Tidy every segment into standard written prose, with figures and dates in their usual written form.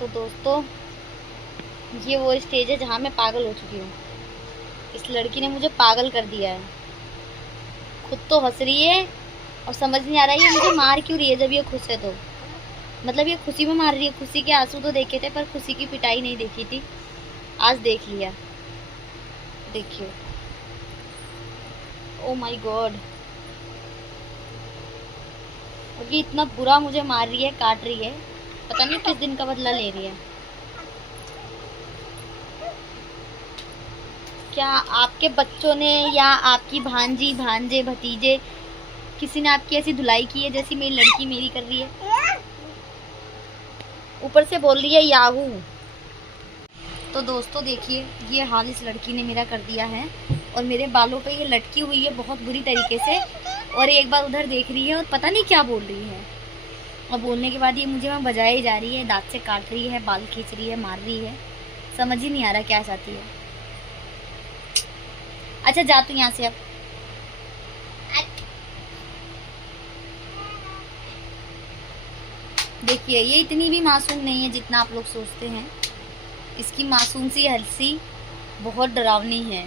तो दोस्तों ये वो स्टेज है जहाँ मैं पागल हो चुकी हूँ। इस लड़की ने मुझे पागल कर दिया है। खुद तो हंस रही है और समझ नहीं आ रहा है ये मुझे मार क्यों रही है जब ये खुश है तो। मतलब ये खुशी में मार रही है। खुशी के आंसू तो देखे थे पर खुशी की पिटाई नहीं देखी थी, आज देख लिया। देखिए, ओ माय गॉड, और ये इतना बुरा मुझे मार रही है, काट रही है। पता नहीं किस दिन का बदला ले रही है। क्या आपके बच्चों ने या आपकी भांजी भांजे भतीजे किसी ने आपकी ऐसी धुलाई की है जैसी मेरी लड़की मेरी कर रही है? ऊपर से बोल रही है याहू। तो दोस्तों देखिए, ये हाल इस लड़की ने मेरा कर दिया है और मेरे बालों पे ये लटकी हुई है बहुत बुरी तरीके से। और एक बार उधर देख रही है और पता नहीं क्या बोल रही है। और बोलने के बाद ये मुझे वहाँ बजाए जा रही है, दांत से काट रही है, बाल खींच रही है, मार रही है। समझ ही नहीं आ रहा क्या चाहती है। अच्छा जा तू यहाँ से अब। देखिए, ये इतनी भी मासूम नहीं है जितना आप लोग सोचते हैं। इसकी मासूम सी हंसी बहुत डरावनी है।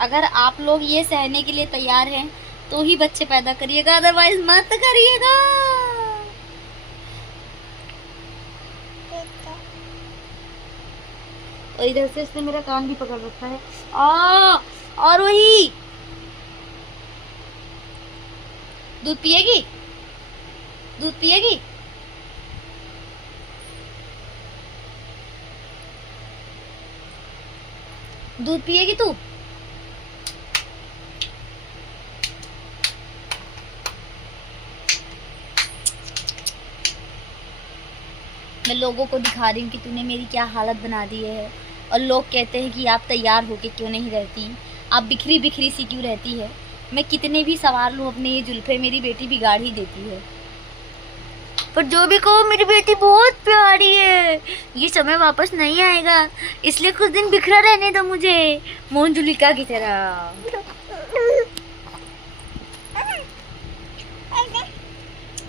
अगर आप लोग ये सहने के लिए तैयार हैं तो ही बच्चे पैदा करिएगा, अदरवाइज मत करिएगा। और इधर से इसने मेरा कान भी पकड़ रखा है। और वही दूध पिएगी, दूध पिएगी। दूध पिएगी तू? मैं लोगों को दिखा रही हूँ कि तूने मेरी क्या हालत बना दी है। और लोग कहते हैं कि आप तैयार होके क्यों नहीं रहती, आप बिखरी बिखरी सी क्यों रहती है। मैं कितने भी सवार लूँ अपने ये जुल्फे, मेरी बेटी बिगाड़ ही देती है। पर जो भी कहो, मेरी बेटी बहुत प्यारी है। ये समय वापस नहीं आएगा, इसलिए कुछ दिन बिखरा रहने दो मुझे, मोंजुलिका की तरह।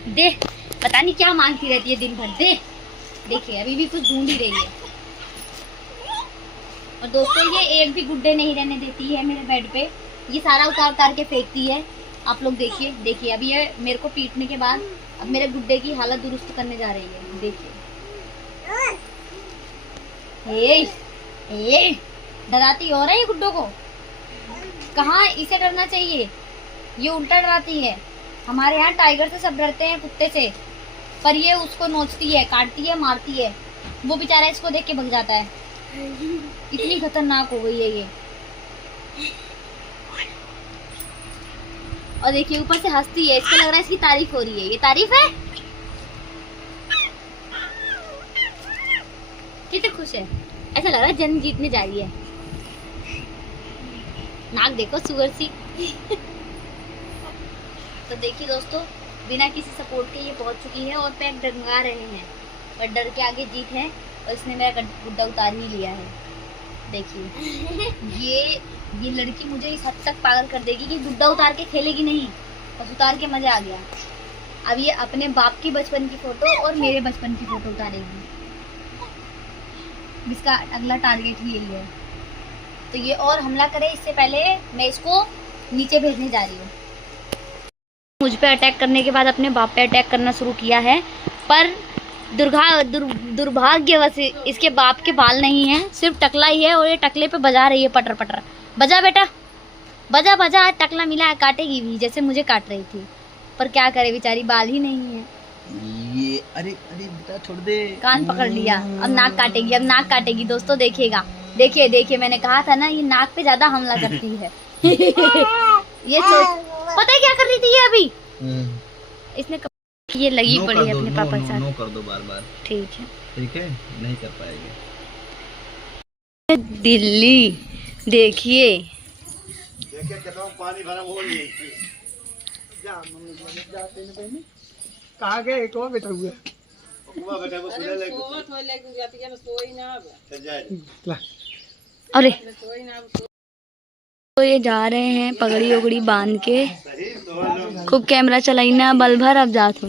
दे, पता नहीं क्या मांगती रहती है दिन भर। दे, देखिए अभी भी कुछ ढूंढ ही रही है। और दोस्तों ये एक भी गुड्डे नहीं रहने देती है मेरे बेड पे। ये सारा उतार उतार के फेंकती है। आप लोग देखिए, देखिए अभी ये मेरे को पीटने के बाद अब मेरे गुड्डे की हालत दुरुस्त करने जा रही है। देखिए, डराती हो रहा है ये गुड्डों को। कहाँ इसे डरना चाहिए, ये उल्टा डराती है। हमारे यहाँ टाइगर से सब डरते हैं, कुत्ते से, पर ये उसको नोचती है, काटती है, मारती है। वो बेचारा इसको देख के भग जाता है। इतनी खतरनाक हो गई है ये। और देखिए ऊपर से हंसती है, इसको लग रहा है इसकी तारीफ हो रही है। ये तारीफ है, कितनी खुश है। ऐसा लग रहा है जन्म जीतने जा रही है। नाक देखो सुअर सी। तो देखिए दोस्तों, बिना किसी सपोर्ट के ये पहुंच चुकी है और पैर डंगा रहे हैं, पर डर के आगे जीत है। और इसने मेरा गुड्डा उतार ही लिया है। देखिए ये लड़की मुझे इस हद तक पागल कर देगी कि गुड्डा उतार के खेलेगी नहीं, बस उतार के मजा आ गया। अब ये अपने बाप की बचपन की फोटो और मेरे बचपन की फोटो उतारेगी। इसका अगला टारगेट ही यही है। तो ये और हमला करे इससे पहले मैं इसको नीचे भेजने जा रही हूँ। मुझ पे अटैक करने के बाद अपने बाप पे अटैक करना शुरू किया है, पर दुर्भाग्यवश इसके बाप के बाल नहीं है, सिर्फ टकला ही है। और ये टकले पे बजा रही है पटर पटर। बजा बेटा, बजा बजा, टकला मिला है, काटेगी भी जैसे मुझे काट रही थी। पर क्या करे, बेचारी बाल ही नहीं है। ये अरे अरे बेटा छोड़ दे, कान पकड़ लिया, अब नाक काटेगी, अब नाक काटेगी। दोस्तों देखिएगा, देखिए देखिए, मैंने कहा था ना ये नाक पे ज्यादा हमला करती है। ये पता है क्या कर रही थी ये अभी? इसने ये लगी पड़ी है अपने पापा के साथ। नो कर दो बार बार। ठीक है, ठीक है, नहीं कर पाएगी। दिल्ली देखिए, पानी भरा हो नहीं। कहाँ गए एक और बेटा हुआ बेटा को सुने ले अरे तो ये जा रहे हैं पगड़ी उगड़ी बांध के। खूब कैमरा चलाई ना, बल भर अब जात